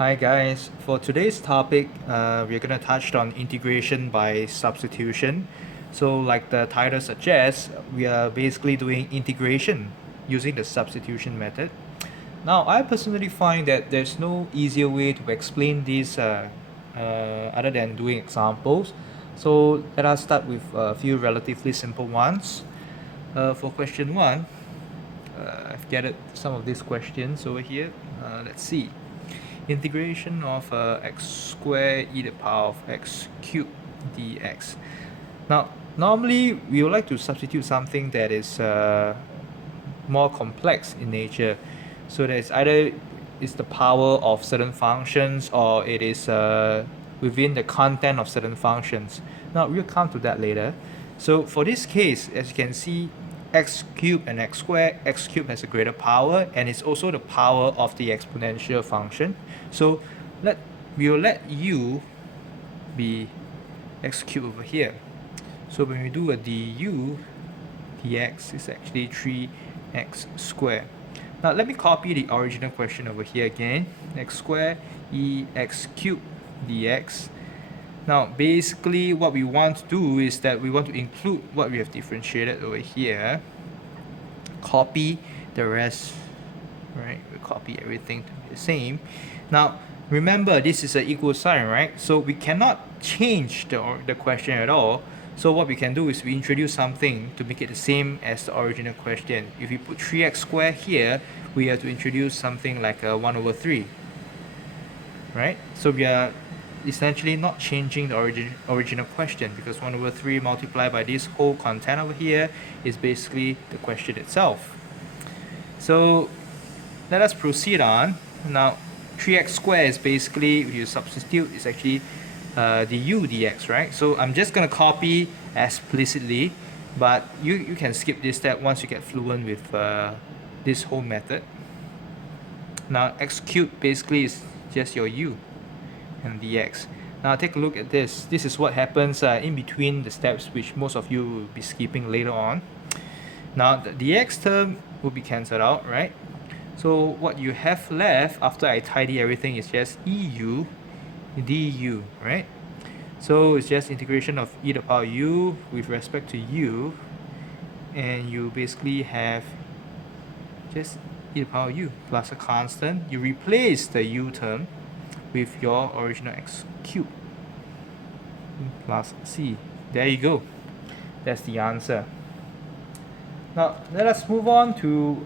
Hi guys, for today's topic, we're going to touch on integration by substitution. So like the title suggests, we are basically doing integration using the substitution method. Now, I personally find that there's no easier way to explain this other than doing examples. So let us start with a few relatively simple ones. For question 1, I've gathered some of these questions over here. Let's see. Integration of x squared e to the power of x cubed dx. Now, normally we would like to substitute something that is more complex in nature. So that it's either is the power of certain functions or it is within the content of certain functions. Now, we'll come to that later. So for this case, as you can see, x cubed and x squared, x cubed has a greater power and it's also the power of the exponential function. So we will let u be x cubed over here. So when we do a du dx, it's actually 3x squared. Now let me copy the original question over here again. X squared e x cubed dx. Now basically what we want to do is that we want to include what we have differentiated over here, copy the rest, right? We copy everything to be the same. Now remember, this is an equal sign, right? So we cannot change the question at all. So what we can do is we introduce something to make it the same as the original question. If we put 3x squared here, we have to introduce something like 1 over 3, right? So we are essentially not changing the original question, because 1 over 3 multiplied by this whole content over here is basically the question itself. So let us proceed on. Now 3x squared is basically, if you substitute, it's actually du dx, right? So I'm just going to copy explicitly, but you can skip this step once you get fluent with this whole method. Now x cubed basically is just your u and dx. Now take a look at this. This is what happens in between the steps, which most of you will be skipping later on. Now the dx term will be cancelled out, right? So what you have left after I tidy everything is just eu du, right? So it's just integration of e to the power u with respect to u, and you basically have just e to the power u plus a constant. You replace the u term with your original x cubed plus c. There you go. That's the answer. Now let us move on to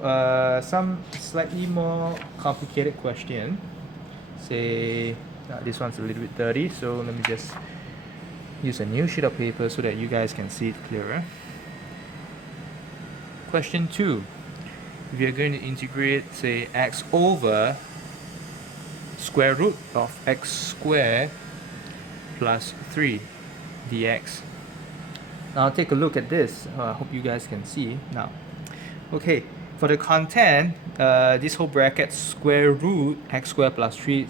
some slightly more complicated question. Say this one's a little bit dirty, so let me just use a new sheet of paper so that you guys can see it clearer. Question 2. If you're going to integrate, say, x over square root of x squared plus 3 dx. Now take a look at this. I hope you guys can see now. Okay, for the content, this whole bracket square root x squared plus 3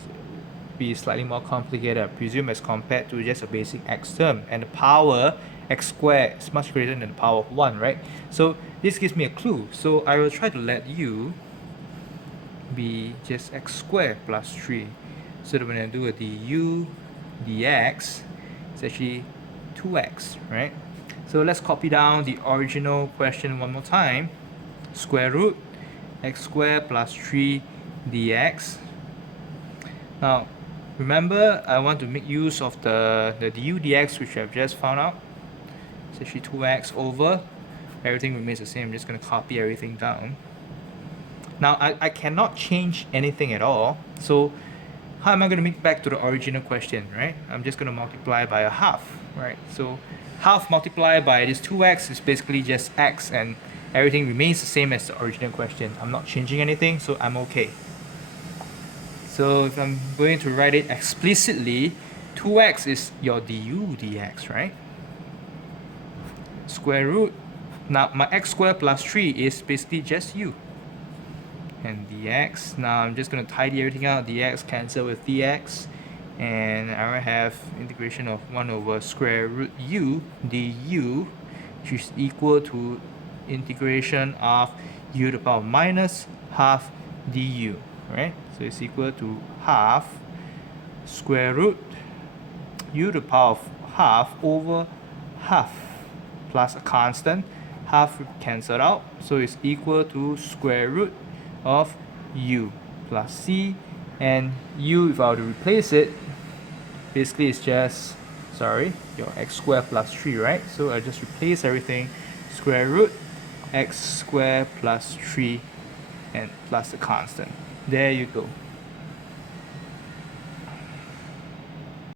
be slightly more complicated, I presume, as compared to just a basic x term, and the power x squared is much greater than the power of 1, right? So this gives me a clue. So I will try to let u be just x squared plus 3, so that when I do a du dx, it's actually 2x, right? So let's copy down the original question one more time. Square root x squared plus 3 dx. Now remember, I want to make use of the du dx, which I've just found out. It's actually 2x over, everything remains the same. I'm just going to copy everything down. Now I cannot change anything at all, so how am I going to make back to the original question, right? I'm just going to multiply by a half, right? So half multiplied by this 2x is basically just x, and everything remains the same as the original question. I'm not changing anything, so I'm okay. So if I'm going to write it explicitly, 2x is your du dx, right? Square root. Now my x squared plus 3 is basically just u. And dx. Now I'm just going to tidy everything out. Dx cancel with dx. And I will have integration of 1 over square root u du, which is equal to integration of u to the power minus half du, right? So it's equal to half square root u to the power of half over half plus a constant. Half cancelled out, so it's equal to square root of u plus c, and u, if I were to replace it, basically it's just, your x squared plus 3, right? So I just replace everything, square root x squared plus 3 and plus the constant. There you go.